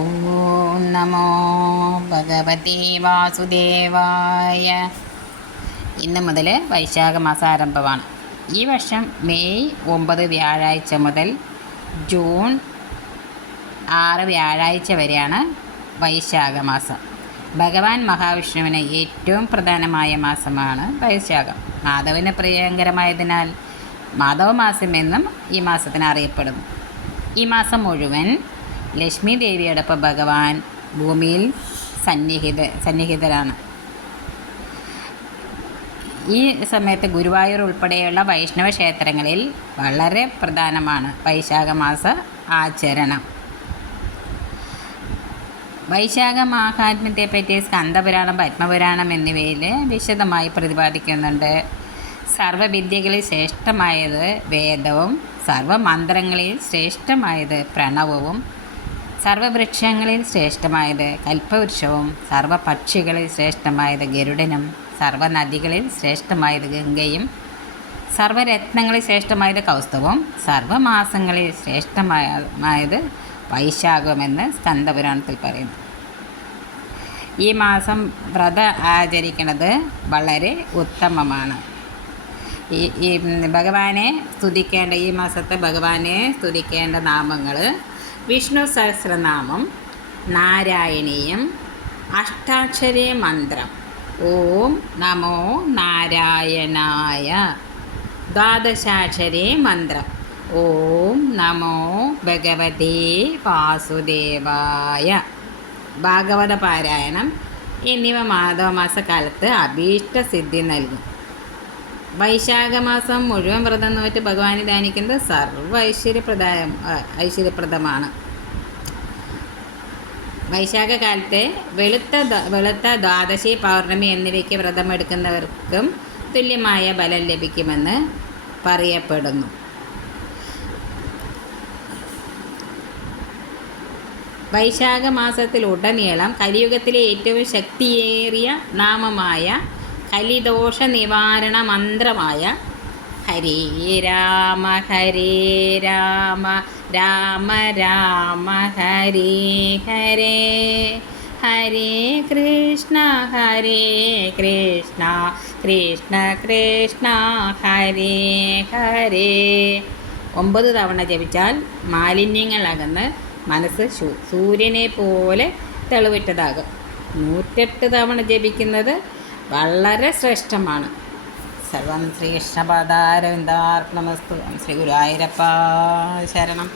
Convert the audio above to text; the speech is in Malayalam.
ഓം നമോ ഭഗവതി വാസുദേവായ ഇന്ന് മുതൽ വൈശാഖ മാസം ആരംഭമാണ് ഈ വർഷം മെയ് ഒമ്പത് വ്യാഴാഴ്ച മുതൽ ജൂൺ ആറ് വ്യാഴാഴ്ച വരെയാണ് വൈശാഖ മാസം. ഭഗവാൻ മഹാവിഷ്ണുവിന് ഏറ്റവും പ്രധാനമായ മാസമാണ് വൈശാഖം. മാധവന് പ്രിയങ്കരമായതിനാൽ മാധവമാസം എന്നും ഈ മാസത്തിന് അറിയപ്പെടുന്നു. ഈ മാസം മുഴുവൻ ലക്ഷ്മി ദേവിയോടൊപ്പം ഭഗവാൻ ഭൂമിയിൽ സന്നിഹിത സന്നിഹിതരാണ്. ഈ സമയത്ത് ഗുരുവായൂർ ഉൾപ്പെടെയുള്ള വൈഷ്ണവ ക്ഷേത്രങ്ങളിൽ വളരെ പ്രധാനമാണ് വൈശാഖമാസ ആചരണം. വൈശാഖ പറ്റി സ്കന്ദപുരാണം പത്മപുരാണം എന്നിവയിൽ വിശദമായി പ്രതിപാദിക്കുന്നുണ്ട്. സർവവിദ്യകളിൽ ശ്രേഷ്ഠമായത് വേദവും സർവമന്ത്രങ്ങളിൽ ശ്രേഷ്ഠമായത് പ്രണവവും സർവവൃക്ഷങ്ങളിൽ ശ്രേഷ്ഠമായത് കൽപ്പവൃക്ഷവും സർവപക്ഷികളിൽ ശ്രേഷ്ഠമായത് ഗരുഡനും സർവനദികളിൽ ശ്രേഷ്ഠമായത് ഗംഗയും സർവരത്നങ്ങളിൽ ശ്രേഷ്ഠമായത് കൗസ്തവും സർവമാസങ്ങളിൽ ശ്രേഷ്ഠമായത് വൈശാഖമെന്ന് സ്കന്ദപുരാണത്തിൽ പറയുന്നു. ഈ മാസം വ്രത ആചരിക്കുന്നത് വളരെ ഉത്തമമാണ്. ഈ ഭഗവാനെ സ്തുതിക്കേണ്ട ഈ മാസത്തെ ഭഗവാനെ സ്തുതിക്കേണ്ട നാമങ്ങൾ വിഷ്ണു സഹസ്രനാമം നാരായണീയം അഷ്ടാക്ഷരി മന്ത്രം. ഓം നമോ നാരായണായ. ദ്വാദശാക്ഷരി മന്ത്രം. ഓം നമോ ഭഗവതേ വാസുദേവായ. ഭാഗവത പാരായണം എന്നിവ അഭീഷ്ട അഭീഷ്ടസിദ്ധി നൽകും. വൈശാഖമാസം മുഴുവൻ വ്രതം നോറ്റ് ഭഗവാനെ ധ്യാനിക്കുന്നത് സർവ ഐശ്വര്യപ്രദായം ഐശ്വര്യപ്രദമാണ്. വൈശാഖകാലത്തെ വെളുത്ത വെളുത്ത ദ്വാദശി പൗർണമി എന്നിവയ്ക്ക് വ്രതമെടുക്കുന്നവർക്കും തുല്യമായ ബലം ലഭിക്കുമെന്ന് പറയപ്പെടുന്നു. വൈശാഖ മാസത്തിലുടനീളം കലിയുഗത്തിലെ ഏറ്റവും ശക്തിയേറിയ നാമമായ കലിദോഷ നിവാരണ മന്ത്രമായ ഹരേ രാമ ഹരേ രാമ രാമ രാമ ഹരേ ഹരേ. ഹരേ കൃഷ്ണ ഹരേ കൃഷ്ണ കൃഷ്ണ കൃഷ്ണ ഹരേ ഹരേ. ഒമ്പത് തവണ ജപിച്ചാൽ മാലിന്യങ്ങൾ അകന്ന് മനസ്സ് സൂര്യനെ പോലെ തെളിവിട്ടതാകും. നൂറ്റെട്ട് തവണ ജപിക്കുന്നത് വളരെ ശ്രേഷ്ഠമാണ്. സർവം ശ്രീകൃഷ്ണപാദാരവിന്ദാർപ്പണമസ്തു ശ്രീ ഗുരുവായൂരപ്പ ശരണം.